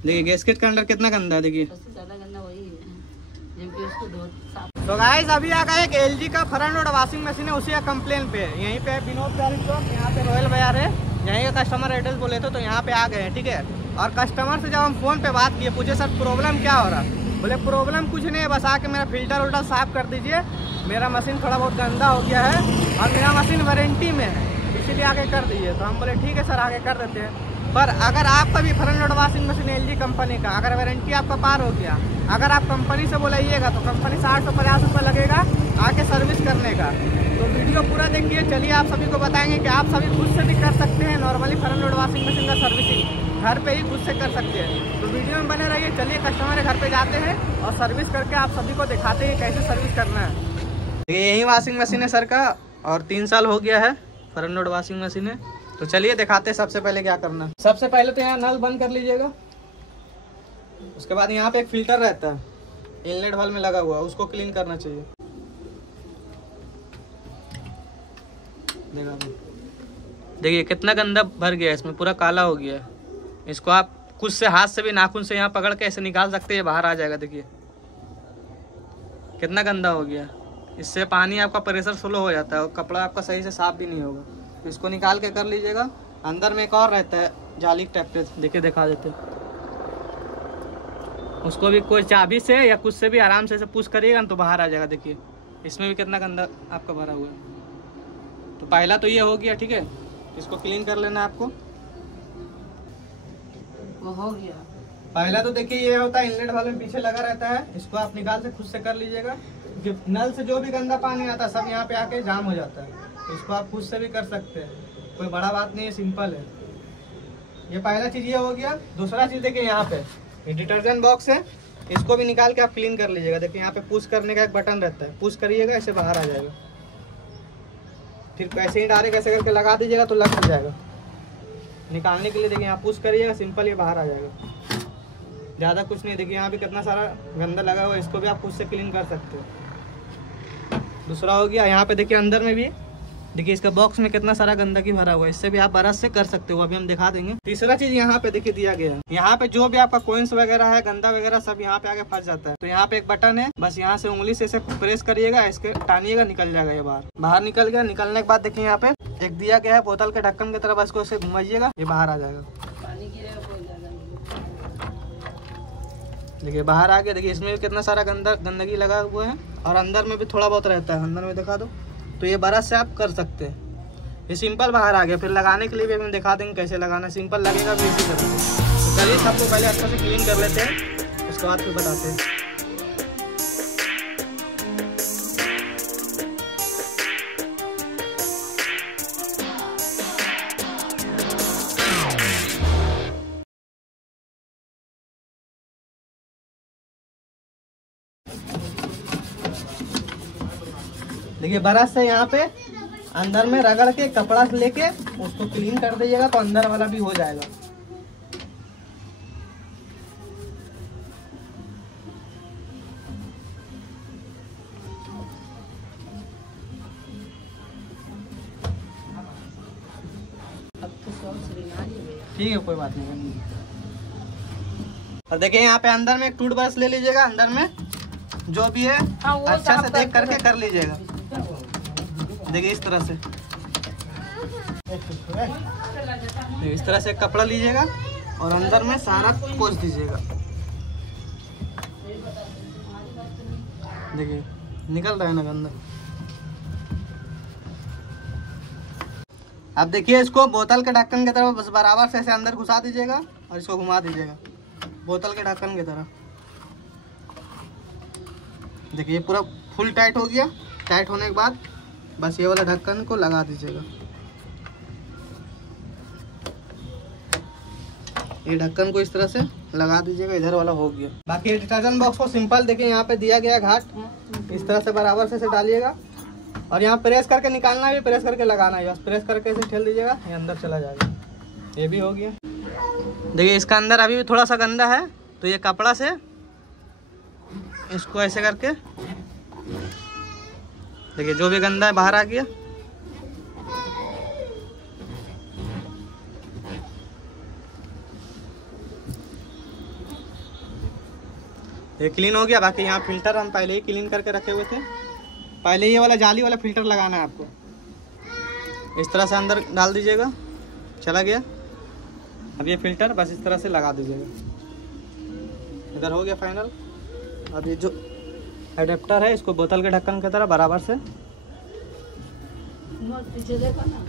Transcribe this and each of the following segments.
देखिए गैस्केट का अंदर कितना गंदा है, देखिए। सबसे ज्यादा गंदा वही है, जबकि उसको धो साफ। तो गाइस अभी आ गया एक LG का फ्रंट लोड वॉशिंग मशीन है, उसी का कंप्लेन पे यहीं पे विनोद प्यारी चौक, यहाँ पे रॉयल बाजार है, यहीं का कस्टमर एड्रेस बोले थे तो यहाँ पे आ गए हैं, ठीक है। और कस्टमर से जब हम फ़ोन पे बात किए, पूछे सर प्रॉब्लम क्या हो रहा, बोले प्रॉब्लम कुछ नहीं है, बस आके मेरा फिल्टर उल्टर साफ़ कर दीजिए, मेरा मशीन थोड़ा बहुत गंदा हो गया है और मेरा मशीन वारंटी में है, इसीलिए आगे कर दीजिए। तो हम बोले ठीक है सर आगे कर देते हैं। पर अगर आपका भी front load washing machine LG company का, अगर वारंटी आपका पार हो गया, अगर आप कंपनी से बोलाइएगा तो कंपनी से 850 रुपये लगेगा आके सर्विस करने का। तो वीडियो पूरा देखिए, चलिए आप सभी को बताएंगे कि आप सभी खुद से भी कर सकते हैं normally front load washing machine का सर्विसिंग घर पे ही खुद से कर सकते हैं। तो वीडियो में बने रहिए। चलिए कस्टमर के घर पे जाते हैं और सर्विस करके आप सभी को दिखाते हैं कैसे सर्विस करना है। यही वॉशिंग मशीन है सर का और 3 साल हो गया है, फ्रंट लोड वॉशिंग मशीन है। तो चलिए दिखाते हैं सबसे पहले क्या करना है। सबसे पहले तो यहाँ नल बंद कर लीजिएगा, उसके बाद यहाँ पे एक फिल्टर रहता है इनलेट वाल्व में लगा हुआ, उसको क्लीन करना चाहिए। देखिए कितना गंदा भर गया है, इसमें पूरा काला हो गया है। इसको आप कुछ से हाथ से भी नाखून से यहाँ पकड़ के ऐसे निकाल सकते हैं, बाहर आ जाएगा। देखिए कितना गंदा हो गया, इससे पानी आपका प्रेशर स्लो हो जाता है और कपड़ा आपका सही से साफ भी नहीं होगा। तो इसको निकाल के कर लीजिएगा। अंदर में एक और रहता है जाली टाइप पे, देखिए दिखा देते हैं, उसको भी कोई चाबी से या कुछ से भी आराम से पुश करिएगा तो बाहर आ जाएगा। देखिए इसमें भी कितना गंदा आपका भरा हुआ है। तो पहला तो ये हो गया, ठीक है। इसको क्लीन कर लेना आपको। वो हो गया पहला तो देखिए ये होता है इनलेट वाले पीछे लगा रहता है, इसको आप निकाल से खुद से कर लीजिएगा। नल से जो भी गंदा पानी आता है सब यहाँ पे आके जाम हो जाता है, तो इसको आप खुद से भी कर सकते हैं, कोई बड़ा बात नहीं है, सिंपल है। ये पहला चीज़ ये हो गया। दूसरा चीज़ देखिए यहाँ पे ये डिटर्जेंट बॉक्स है, इसको भी निकाल के आप क्लीन कर लीजिएगा। देखिए यहाँ पे पुश करने का एक बटन रहता है, पुश करिएगा ऐसे बाहर आ जाएगा। फिर ऐसे ही डायरेक्ट ऐसे करके लगा दीजिएगा तो लग जाएगा। निकालने के लिए देखिए यहाँ पुश करिएगा, सिंपल ये बाहर आ जाएगा, ज़्यादा कुछ नहीं। देखिए यहाँ भी कितना सारा गंदा लगा हुआ है, इसको भी आप खुद से क्लीन कर सकते हो। दूसरा हो गया यहाँ पे देखिए अंदर में भी देखिए इसका बॉक्स में कितना सारा गंदगी भरा हुआ है, इससे भी आप ब्रश से कर सकते हो, अभी हम दिखा देंगे। तीसरा चीज यहाँ पे देखिए दिया गया है, यहाँ पे जो भी आपका कोइंस वगैरह है गंदा वगैरह सब यहाँ पे आके फंस जाता है। तो यहाँ पे एक बटन है, बस यहाँ से उंगली से इसे प्रेस करिएगा, इसके टानिएगा, निकल जाएगा ये बाहर निकल गया। निकलने के बाद देखिए यहाँ पे एक दिया गया है बोतल के ढक्कन की तरफ, इसको इसे घुमाइएगा, ये बाहर आ जाएगा। देखिए बाहर आ गया। देखिए इसमें भी कितना सारा गंदगी लगा हुआ है और अंदर में भी थोड़ा बहुत रहता है, अंदर में दिखा दो। तो ये ब्रश से आप कर सकते हैं। ये सिंपल बाहर आ गया। फिर लगाने के लिए भी हम दिखा देंगे कैसे लगाना, सिंपल लगेगा भी इसी तरह। तो चलिए सबको पहले अच्छा से क्लीन कर लेते हैं, उसके बाद फिर बताते हैं। देखिए ब्रश से यहाँ पे अंदर में रगड़ के कपड़ा लेके उसको क्लीन कर दीजिएगा तो अंदर वाला भी हो जाएगा। ठीक है कोई बात नहीं। और देखिए यहाँ पे अंदर में एक टूथ ब्रश ले लीजिएगा, अंदर में जो भी है अच्छा से देख करके कर लीजिएगा। देखिए इस तरह से, इस तरह से कपड़ा लीजिएगा और अंदर में सारा पोंछ दीजिएगा। देखिए निकल रहा है ना गंदा। अब देखिए इसको बोतल के ढक्कन की तरफ बस बराबर से ऐसे अंदर घुसा दीजिएगा और इसको घुमा दीजिएगा बोतल के ढक्कन की तरह। देखिए पूरा फुल टाइट हो गया। टाइट होने के बाद बस ये वाला ढक्कन को लगा दीजिएगा। ये ढक्कन को इस तरह से लगा दीजिएगा, इधर वाला हो गया। बाकी डिटर्जेंट बॉक्स को सिंपल देखिए यहाँ पे दिया गया घाट, इस तरह से बराबर से डालिएगा और यहाँ प्रेस करके निकालना भी, प्रेस करके लगाना है, बस प्रेस करके इसे ठेल दीजिएगा, ये अंदर चला जाएगा। ये भी हो गया। देखिए इसका अंदर अभी भी थोड़ा सा गंदा है, तो ये कपड़ा से इसको ऐसे करके देखिए जो भी गंदा है बाहर आ गया। ये क्लीन हो गया। बाकी यहाँ फिल्टर हम पहले ही क्लीन करके रखे हुए थे। पहले ये वाला जाली वाला फिल्टर लगाना है आपको। इस तरह से अंदर डाल दीजिएगा, चला गया। अब ये फिल्टर बस इस तरह से लगा दीजिएगा। इधर हो गया फाइनल। अब ये जो एडेप्टर है इसको बोतल के ढक्कन की तरह बराबर से पीछे देखो ना,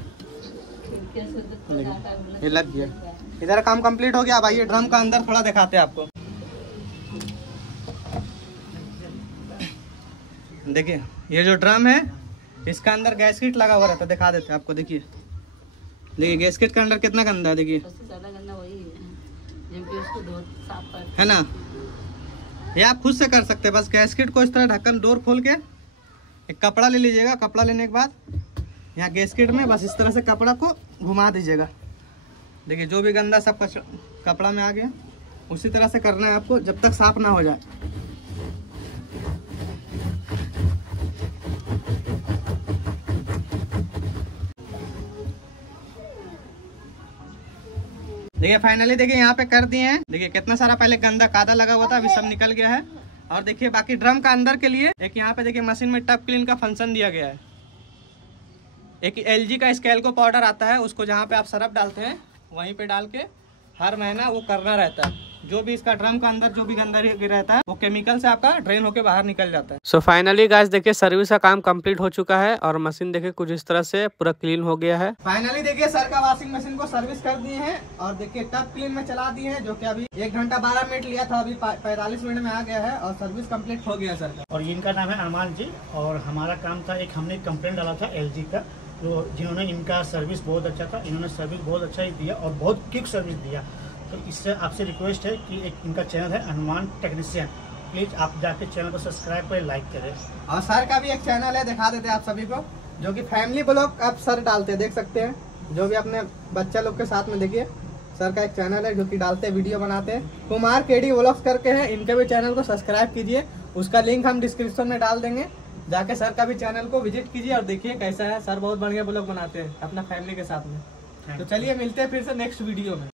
ये लग गया। इधर काम कंप्लीट हो गया। अब आइए ड्रम का अंदर थोड़ा दिखाते हैं आपको। देखिए ये जो ड्रम है इसका अंदर गैसकिट लगा हुआ रहता है, दिखा देते हैं आपको। देखिए गैसकिट का अंदर कितना गंदा है, देखिए सबसे ज्यादा गंदा वही है, जब कि उसको धो साफ कर है ना। ये आप खुद से कर सकते हैं। बस गैसकिट को इस तरह ढक्कन डोर खोल के एक कपड़ा ले लीजिएगा। कपड़ा लेने के बाद यहाँ गैसकिट में बस इस तरह से कपड़ा को घुमा दीजिएगा। देखिए जो भी गंदा सब कपड़ा में आ गया। उसी तरह से करना है आपको जब तक साफ ना हो जाए। देखिए फाइनली देखिए यहाँ पे कर दिए हैं। देखिए कितना सारा पहले गंदा कादा लगा हुआ था, अभी सब निकल गया है। और देखिए बाकी ड्रम का अंदर के लिए एक यहाँ पे देखिए मशीन में टब क्लीन का फंक्शन दिया गया है। एक LG का स्केल्को पाउडर आता है, उसको जहाँ पे आप सरफ डालते हैं वहीं पे डाल के हर महीना वो करना रहता है। जो भी इसका ड्रम का अंदर जो भी गंदा रहता है वो केमिकल से आपका ड्रेन होके बाहर निकल जाता है। सो फाइनली गाइस देखिए सर्विस का काम कंप्लीट हो चुका है और मशीन देखिए कुछ इस तरह से पूरा क्लीन हो गया है। फाइनली देखिए सर का वॉशिंग मशीन को सर्विस कर दिए हैं और देखिए टब क्लीन में चला दिए हैं, जो कि अभी 1 घंटा 12 मिनट लिया था, अभी 45 मिनट में आ गया है और सर्विस कंप्लीट हो गया सर का। और इनका नाम है अरमान जी और हमारा काम था, एक हमने कंप्लेंट डाला था LG का, तो जिन्होंने इनका सर्विस बहुत अच्छा था, इन्होंने सर्विस बहुत अच्छा ही दिया और बहुत क्विक सर्विस दिया। तो इससे आपसे रिक्वेस्ट है कि एक इनका चैनल है हनुमान टेक्नीशियन, प्लीज़ आप जाके चैनल को सब्सक्राइब करें, लाइक करें। और सर का भी एक चैनल है, दिखा देते हैं आप सभी को, जो कि फैमिली ब्लॉग आप सर डालते हैं, देख सकते हैं। जो भी अपने बच्चा लोग के साथ में देखिए सर का एक चैनल है जो कि डालते हैं, वीडियो बनाते हैं। कुमार KD व्लॉग्स करके हैं, इनके भी चैनल को सब्सक्राइब कीजिए। उसका लिंक हम डिस्क्रिप्शन में डाल देंगे, जाके सर का भी चैनल को विजिट कीजिए और देखिए कैसा है। सर बहुत बढ़िया ब्लॉग बनाते हैं अपना फैमिली के साथ में। तो चलिए मिलते हैं फिर से नेक्स्ट वीडियो में।